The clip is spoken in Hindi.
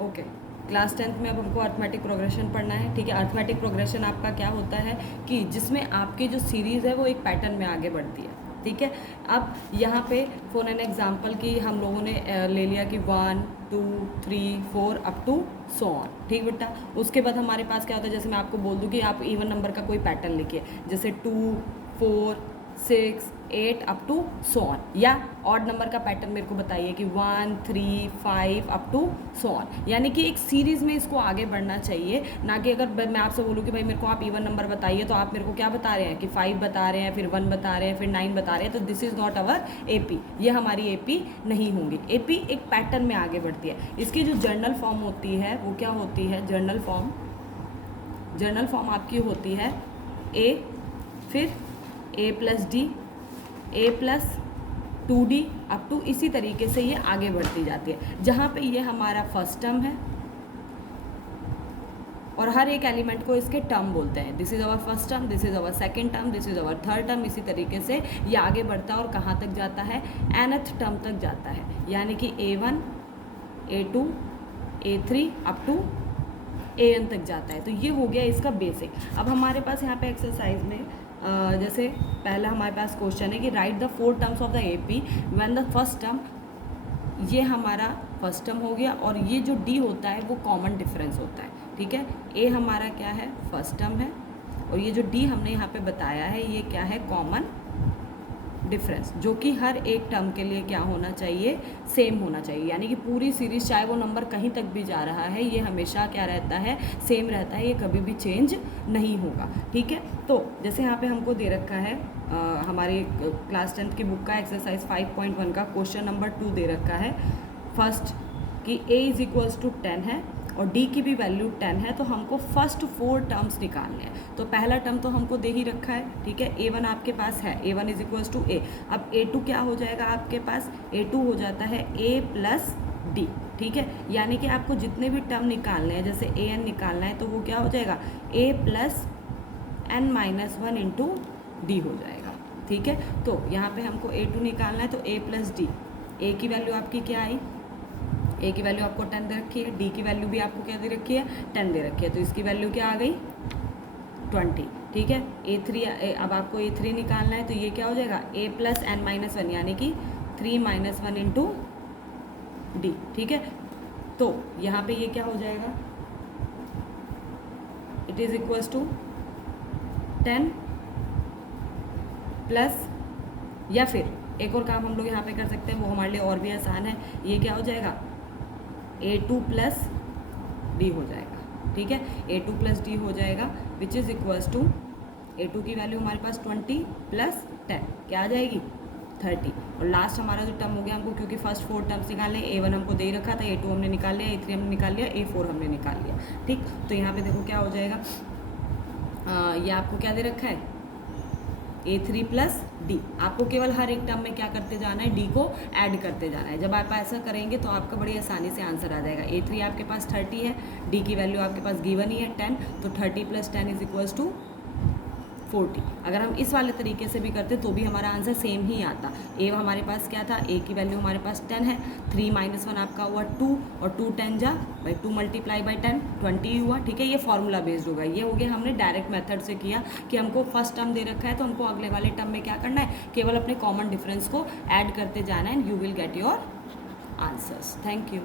ओके, क्लास 10th में अब हमको अर्थमेटिक प्रोग्रेशन पढ़ना है, ठीक है। अर्थमेटिक प्रोग्रेशन आपका क्या होता है कि जिसमें आपकी जो सीरीज़ है वो एक पैटर्न में आगे बढ़ती है, ठीक है। अब यहाँ पे फॉर एन एग्जांपल कि हम लोगों ने ले लिया कि 1 2 3 4 अप टू सो ऑन, ठीक बेटा। उसके बाद हमारे पास क्या होता है, जैसे मैं आपको बोल दूँ कि आप इवन नंबर का कोई पैटर्न लिखिए, जैसे 2 4 6 8 अप टू सो ऑन, या ऑड नंबर का पैटर्न मेरे को बताइए कि 1 3 5 अप टू सो ऑन। यानी कि एक सीरीज़ में इसको आगे बढ़ना चाहिए, ना कि अगर मैं आपसे बोलूँ कि भाई मेरे को आप इवन नंबर बताइए, तो आप मेरे को क्या बता रहे हैं कि 5 बता रहे हैं, फिर 1 बता रहे हैं, फिर 9 बता रहे हैं, तो this is not our AP, ये हमारी एपी नहीं होंगी। एपी एक पैटर्न में आगे बढ़ती है। इसकी जो जर्नल फॉर्म होती है वो क्या होती है, जर्नल फॉर्म आपकी होती है ए, फिर A plus D, A plus 2d up to, इसी तरीके से ये आगे बढ़ती जाती है, जहाँ पे ये हमारा फर्स्ट टर्म है और हर एक एलिमेंट को इसके टर्म बोलते हैं। This is our first term, this is our second term, this is our third term. इसी तरीके से ये आगे बढ़ता है और कहाँ तक जाता है, nth टर्म तक जाता है, यानी कि a1 a2 a3 up to an तक जाता है। तो ये हो गया इसका बेसिक। अब हमारे पास यहाँ पे एक्सरसाइज में जैसे पहला हमारे पास क्वेश्चन है कि right the 4 terms of the AP when the first term, ये हमारा फर्स्ट टर्म हो गया, और ये जो डी होता है वो कॉमन डिफरेंस होता है, ठीक है। ए हमारा क्या है, फर्स्ट टर्म है, और ये जो डी हमने यहाँ पे बताया है ये क्या है, कॉमन डिफरेंस, जो कि हर एक टर्म के लिए क्या होना चाहिए, सेम होना चाहिए। यानी कि पूरी सीरीज चाहे वो नंबर कहीं तक भी जा रहा है, ये हमेशा क्या रहता है, सेम रहता है, ये कभी भी चेंज नहीं होगा, ठीक है। तो जैसे यहाँ पे हमको दे रखा है हमारी क्लास 10th की बुक का एक्सरसाइज 5.1 का क्वेश्चन नंबर 2 दे रखा है। फर्स्ट कि a इज इक्वल्स टू 10 है और d की भी वैल्यू 10 है, तो हमको फर्स्ट 4 टर्म्स निकालने हैं। तो पहला टर्म तो हमको दे ही रखा है, ठीक है। a1 आपके पास है, a1 is equals to a। अब a2 क्या हो जाएगा आपके पास, a2 हो जाता है a प्लस डी, ठीक है। यानी कि आपको जितने भी टर्म निकालने हैं, जैसे an निकालना है, तो वो क्या हो जाएगा, a plus n minus 1 into D हो जाएगा, ठीक है। तो यहाँ पे हमको a2 निकालना है, तो a प्लस डी, a की वैल्यू आपकी क्या आई, ए की वैल्यू आपको 10 दे रखी है, डी की वैल्यू भी आपको क्या दे रखी है, 10 दे रखी है, तो इसकी वैल्यू क्या आ गई, 20, ठीक है। a3 अब आपको a3 निकालना है, तो ये क्या हो जाएगा, a प्लस n माइनस 1, यानी कि 3 माइनस 1 इंटू डी, ठीक है। तो यहाँ पे ये क्या हो जाएगा, it is equals to 10 plus, या फिर एक और काम हम लोग यहाँ पे कर सकते हैं, वो हमारे लिए और भी आसान है। ये क्या हो जाएगा, a2 प्लस डी हो जाएगा, ठीक है। a2 प्लस डी हो जाएगा, which is equals to a2 की वैल्यू हमारे पास 20 प्लस 10 क्या आ जाएगी, 30। और लास्ट हमारा जो टर्म हो गया, हमको क्योंकि फर्स्ट 4 टर्म्स निकालने, a1 हमको दे ही रखा था, a2 हमने निकाल लिया, a3 हमने निकाल लिया, a4 हमने निकाल लिया, ठीक। तो यहाँ पे देखो क्या हो जाएगा, ये आपको क्या दे रखा है, a3 प्लस डी। आपको केवल हर एक टर्म में क्या करते जाना है, डी को ऐड करते जाना है। जब आप ऐसा करेंगे तो आपका बड़ी आसानी से आंसर आ जाएगा। a3 आपके पास 30 है, डी की वैल्यू आपके पास गिवन ही है 10, तो 30 प्लस 10 इज इक्वल्स टू 40। अगर हम इस वाले तरीके से भी करते तो भी हमारा आंसर सेम ही आता। ए हमारे पास क्या था, ए की वैल्यू हमारे पास 10 है, 3 माइनस 1 आपका हुआ 2, और 2 10 जा भाई 2 मल्टीप्लाई बाई 10 20 हुआ, ठीक है। ये फॉर्मूला बेस्ड होगा, ये हो गया हमने डायरेक्ट मेथड से किया कि हमको फर्स्ट टर्म दे रखा है, तो हमको अगले वाले टर्म में क्या करना है, केवल अपने कॉमन डिफरेंस को ऐड करते जाना है, and you will get your answers. Thank you.